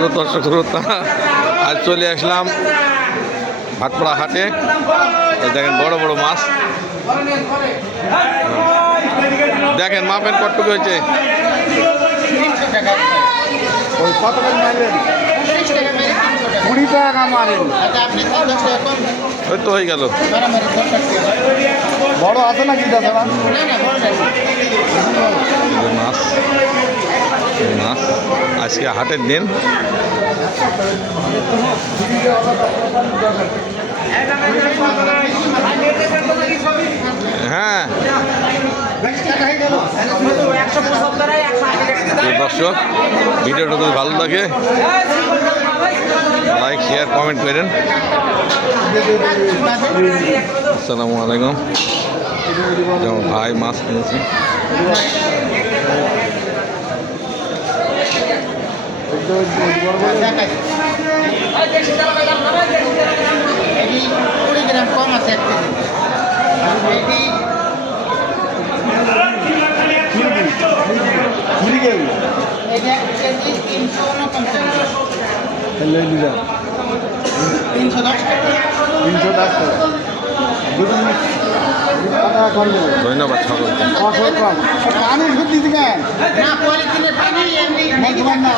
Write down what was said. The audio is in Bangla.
হ্যালো দর্শক শ্রোতা, আজ চলে আসলাম ভাটপাড়া হাটে। দেখেন বড় বড় মাছ, দেখেন মাপেন কতটুকু হয়েছে। ওই কত করে মারলেন? 20 টাকা মারেন। ওই তো হয়ে গেল। বড় আছে নাকি দাদা? মাছ মাছ আজকে হাটের দিন। হ্যাঁ দর্শক, ভিডিওটা যদি ভালো লাগে লাইক শেয়ার কমেন্ট করেন। আসসালামু আলাইকুম। যেমন ভাই মাছ কিনেছি। কম আছে ধন্যবাদ সকলকে। পানি শুদ্ধি দিবেন না, পলিথিনের পানি এমনি না,